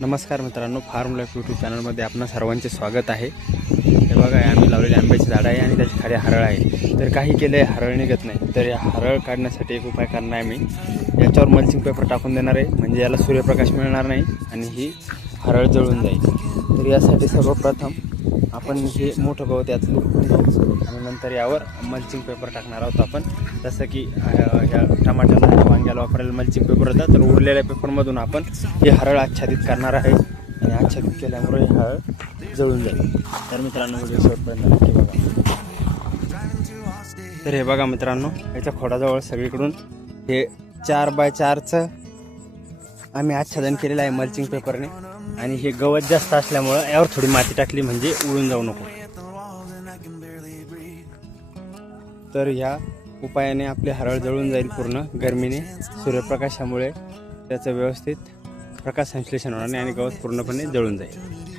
नमस्कार मित्रांनो, form life YouTube चॅनलमध्ये आपणा सर्वांचे स्वागत आहे। हे बघा, आम्ही लावलेले आंब्याचे झाड आहे आणि त्याची खाली हरळ आहे। तर काही केले हरळ निघत नाही, तर या हरळ काढण्यासाठी एक उपाय करणार आहे मी। याच्यावर मल्चिंग पेपर टाकून देणार आहे, म्हणजे याला सूर्यप्रकाश मिळणार नाही आणि ही हरळ जळून जाईल। तर यासाठी सर्वप्रथम आपण हे मोठं गवत यात लुटून घेऊ आणि नंतर यावर मल्चिंग पेपर टाकणार आहोत आपण। जसं की ह्या टमाट्याला आणि वांग्याला वापरायला मल्चिंग पेपर होता, तर उरलेल्या पेपरमधून आपण हे हरळ आच्छादित करणार आहे आणि आच्छादित केल्यामुळे हे हरळ जळून जाईल। तर मित्रांनो, व्हिडिओ शेवटपर्यंत नक्की बघा। तर हे बघा मित्रांनो, याच्या खोडाजवळ सगळीकडून हे 4x4चं आम्ही आच्छादन केलेलं आहे मल्चिंग पेपरने आणि हे गवत जास्त असल्यामुळे यावर थोडी माती टाकली म्हणजे उडून जाऊ नको। तर ह्या उपायाने आपले हरळ जळून जाईल पूर्ण गरमीने, सूर्यप्रकाशामुळे त्याचं व्यवस्थित प्रकाश संश्लेषण होणार नाही आणि गवत पूर्णपणे जळून जाईल।